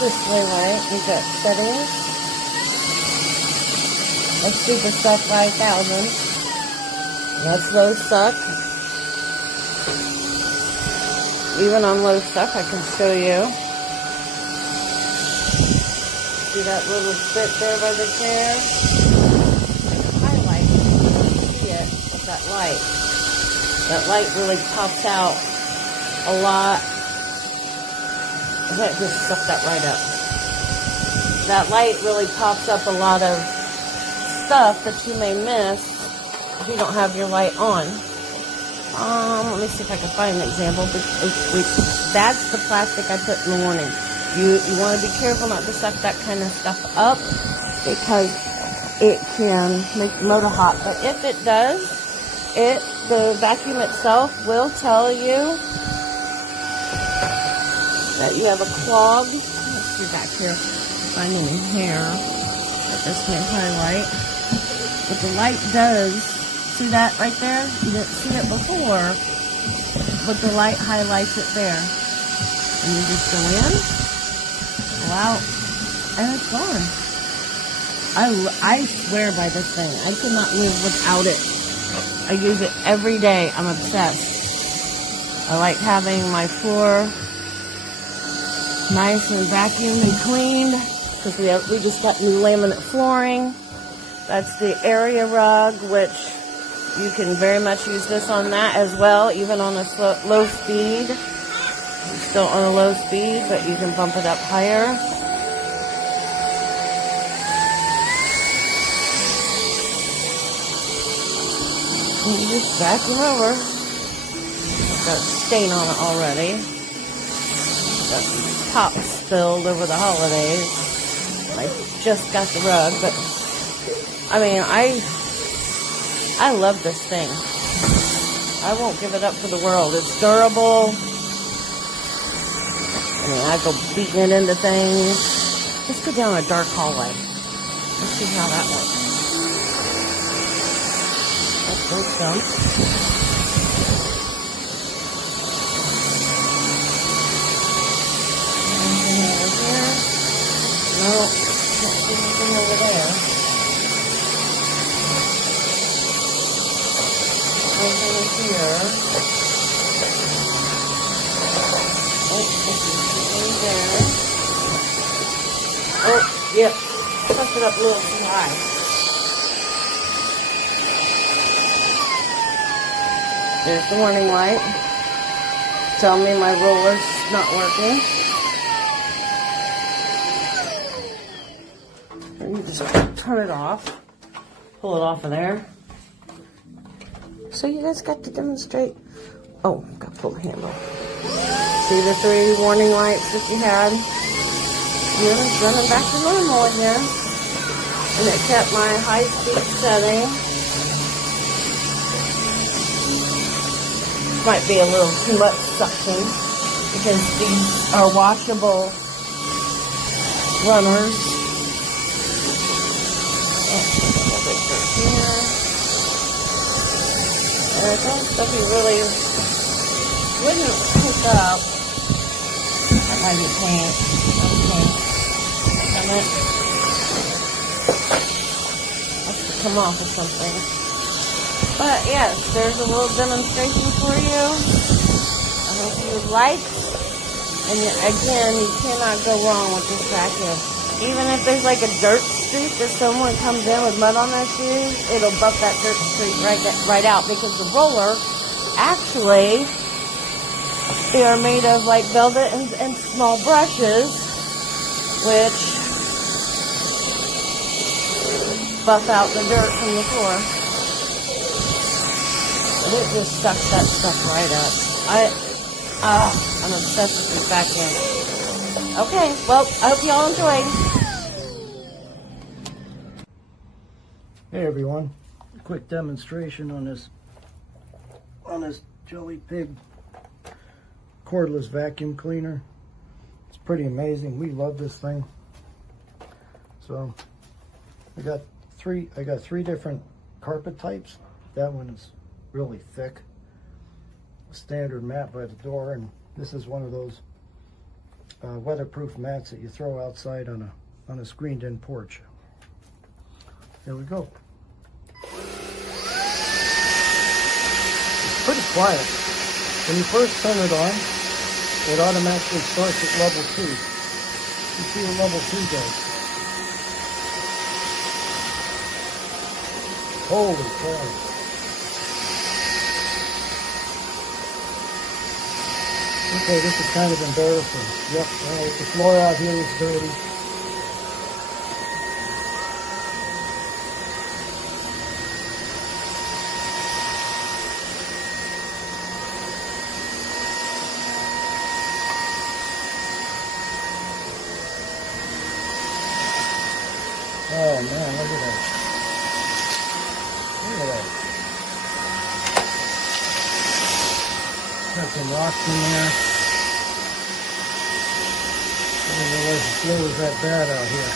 display light. We got settings. Let's super suck 5000. That's low suck. Even on low suck, I can show you. See that little bit there by the chair? Highlight. See it with that light. That light really pops out a lot. That just sucked that right up. That light really pops up a lot of stuff that you may miss if you don't have your light on. Let me see if I can find an example. That's the plastic I put in the warning. You want to be careful not to suck that kind of stuff up because it can make the motor hot. But if it does, the vacuum itself will tell you that you have a clog. Let's see back here. Find any hair that this may highlight. But the light does. See that right there? You didn't see it before, but the light highlights it there. And you just go in, go out, and it's gone. I swear by this thing. I could not live without it. I use it every day. I'm obsessed. I like having my floor nice and vacuumed and cleaned because we just got new laminate flooring. That's the area rug, which you can very much use this on that as well, even on a low speed. It's still on a low speed, but you can bump it up higher. And you just vacuum over. Got a stain on it already. Got some pop spilled over the holidays. I just got the rug, but I mean, I love this thing. I won't give it up for the world. It's durable. I mean, I go beating it into things. Let's go down a dark hallway. Let's see how that works. Let's go jump. Anything over here? No, can't see anything over there. Over here. Oh, there. Oh, yep. Push it up a little too high. There's the warning light. Tell me my roller's not working. And you just turn it off. Pull it off of there. So you guys got to demonstrate. Oh, got to pull the handle. See the 3 warning lights that you had? Yeah, it's running back to normal again. And it kept my high speed setting. Might be a little too much suction because these are washable runners. And it's all stuff you really wouldn't pick up. Like how you paint. Okay. Has to come off or something. But yes, there's a little demonstration for you. I hope you like. And again, you cannot go wrong with this vacuum. Even if there's like a dirt streak that someone comes in with mud on their shoes, it'll buff that dirt streak right out because the roller, actually, they are made of like velvet and small brushes, which buff out the dirt from the floor. And it just sucks that stuff right up. I'm obsessed with this vacuum. Okay, well, I hope you all enjoyed. Hey everyone, a quick demonstration on this JELLYPIG Cordless vacuum cleaner. It's pretty amazing. We love this thing. So I got three different carpet types. That one is really thick, standard mat by the door, and this is one of those weatherproof mats that you throw outside on a screened-in porch. Here we go. It's pretty quiet. When you first turn it on, it automatically starts at level 2. You see what level 2 does. Holy cow. Okay, this is kind of embarrassing. Yep, the floor out here is dirty. Oh man, look at that. Look at that. Got some rocks in there. I didn't realize the floor was that bad out here.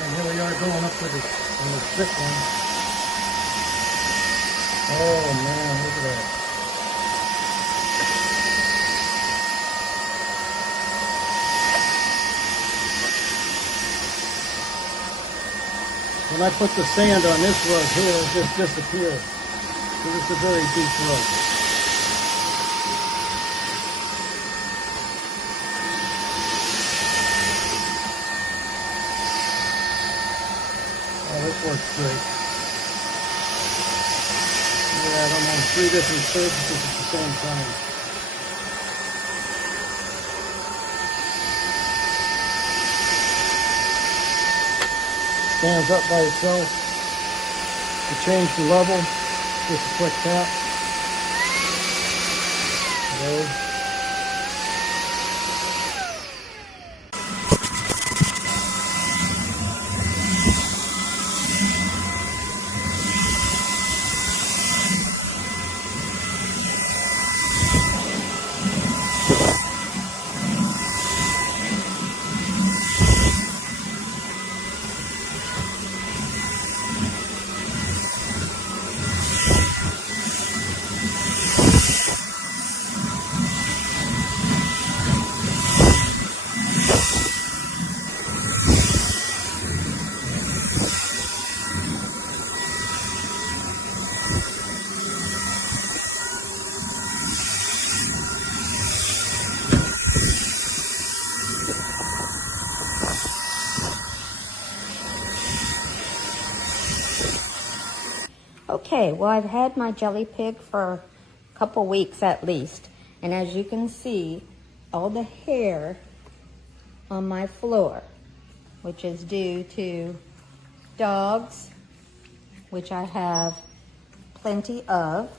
And here we are going up to the thick one. Oh man, look at that. When I put the sand on this rug here, it just disappears. So it's a very deep rug. Oh, this works great. Look at that, I'm on 3 different surfaces at the same time. Stands up by itself. To change the level, just a quick tap. There. Okay, well, I've had my JELLYPIG for a couple weeks at least, and as you can see, all the hair on my floor, which is due to dogs, which I have plenty of,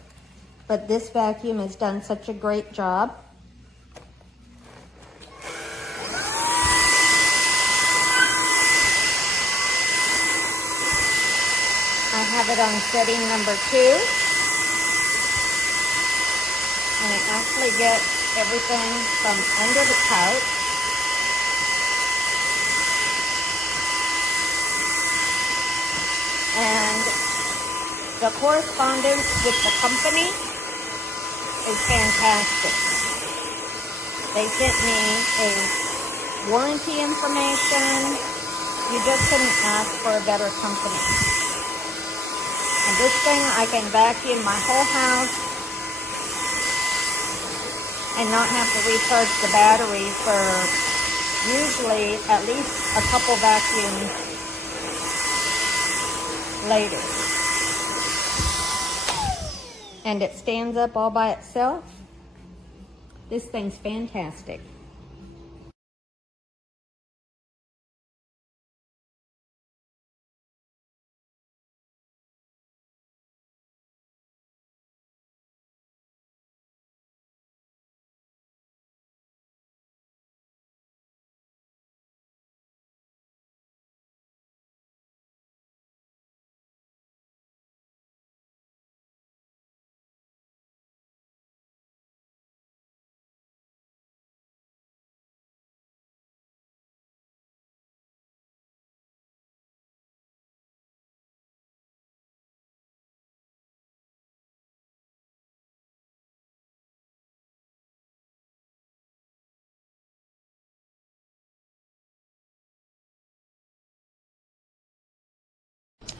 but this vacuum has done such a great job. I have it on setting number 2, and it actually gets everything from under the couch and the correspondence with the company is fantastic. They sent me a warranty information. You just couldn't ask for a better company. And this thing, I can vacuum my whole house and not have to recharge the battery for usually at least a couple vacuums later. And it stands up all by itself. This thing's fantastic.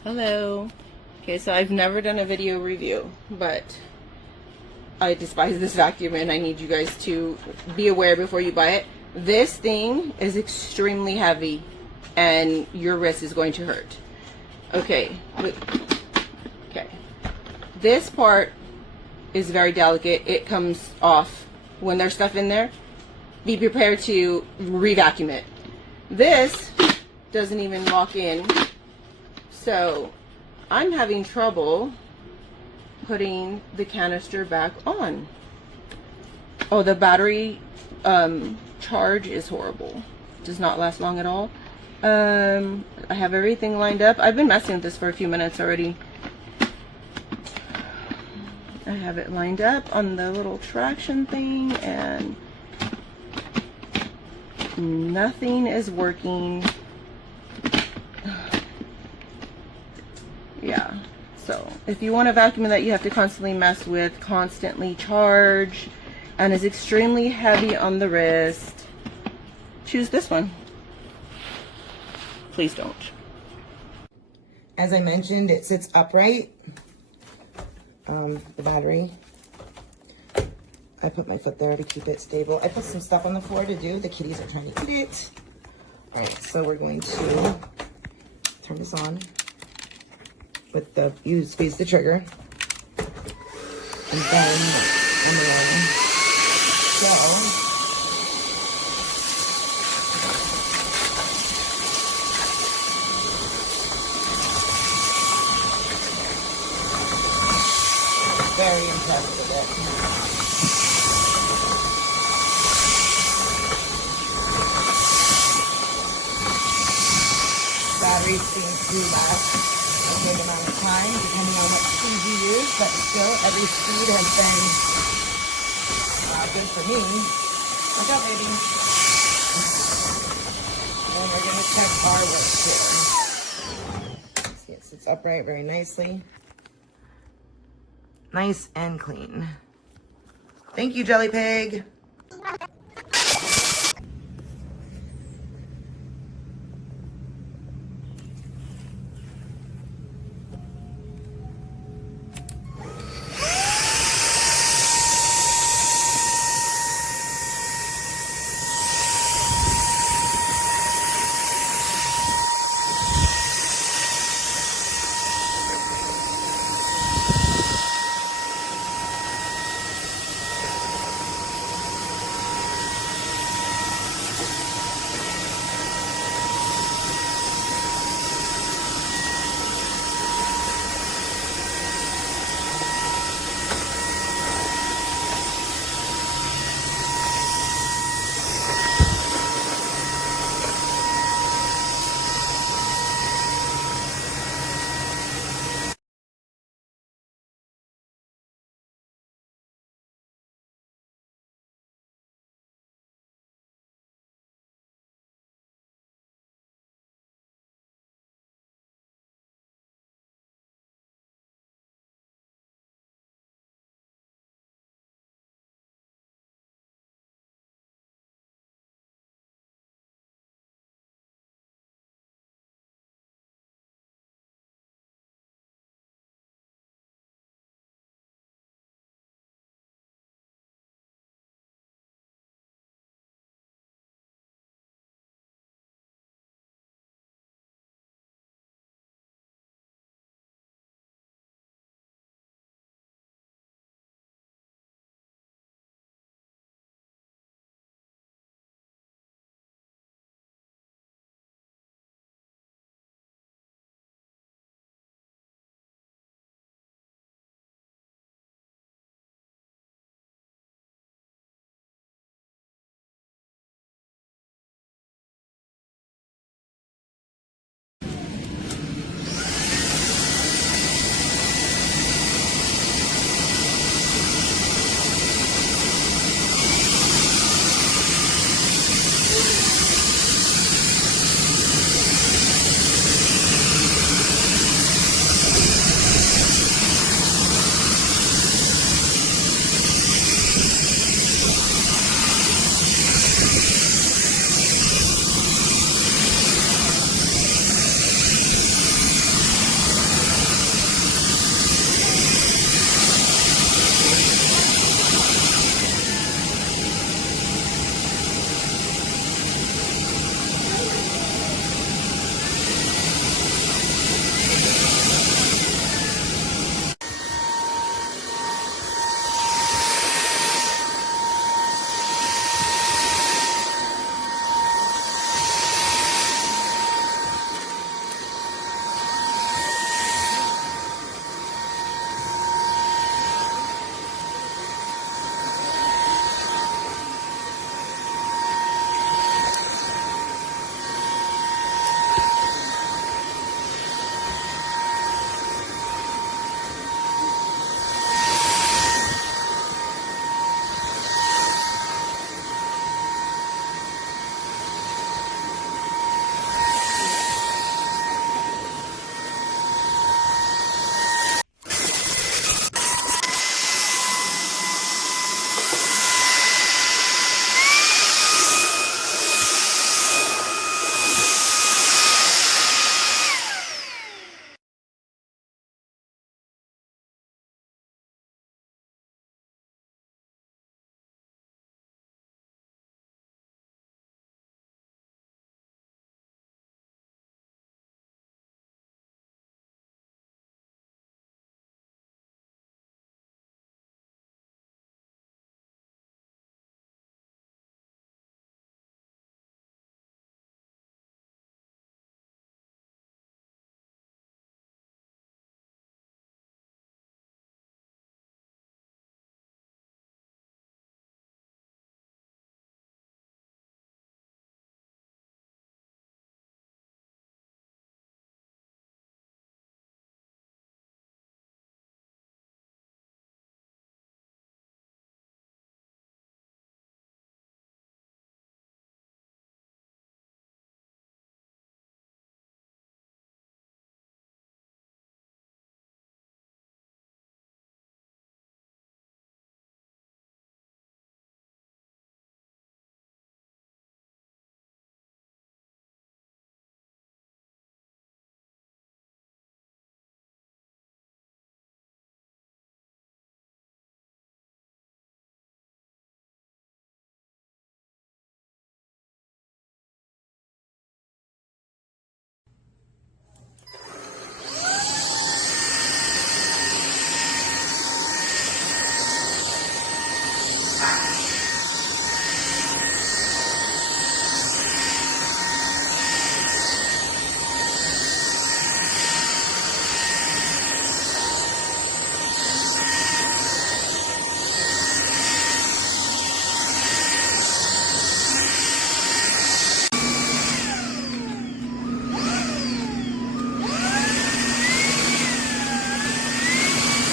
Hello. Okay, so I've never done a video review, but I despise this vacuum and I need you guys to be aware before you buy it. This thing is extremely heavy and your wrist is going to hurt. Okay. Okay. This part is very delicate. It comes off when there's stuff in there. Be prepared to re-vacuum it. This doesn't even lock in. So I'm having trouble putting the canister back on. Oh, the battery charge is horrible. Does not last long at all. I have everything lined up. I've been messing with this for a few minutes already. I have it lined up on the little traction thing and nothing is working. Yeah, so if you want a vacuum that you have to constantly mess with, constantly charge, and is extremely heavy on the wrist, choose this one. Please don't. As I mentioned, it sits upright. The battery. I put my foot there to keep it stable. I put some stuff on the floor to do. The kitties are trying to eat it. All right, so we're going to turn this on with the, you squeeze the trigger. And then go. Very impressed with it. Batteries seem to last a good amount of time, depending on what speed you use, but still, every speed has been good for me. Watch out, baby. And we're going to check our wrist here. See, it sits upright very nicely. Nice and clean. Thank you, JELLYPIG.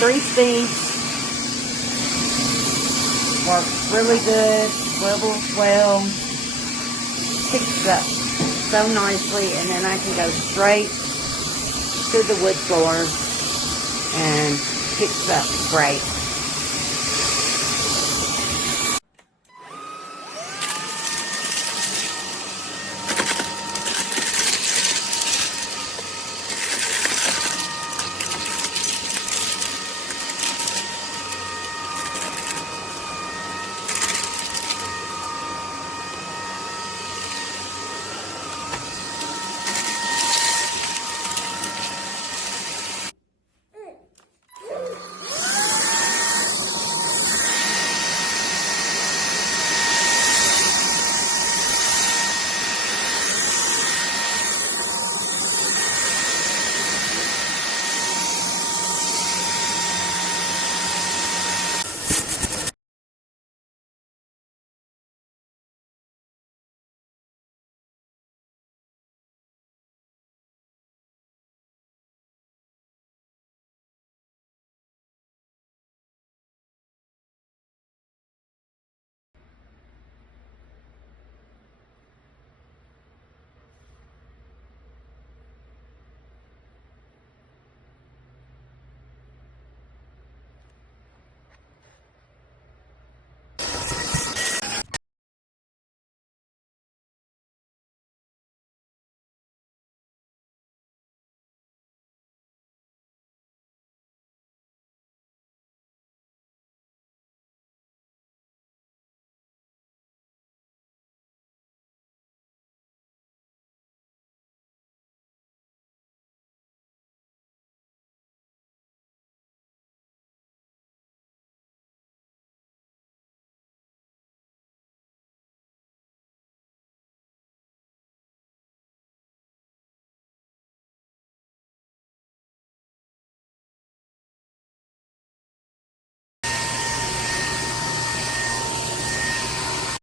3 speeds. Works really good, swivels well, picks up so nicely, and then I can go straight to the wood floor and picks up great.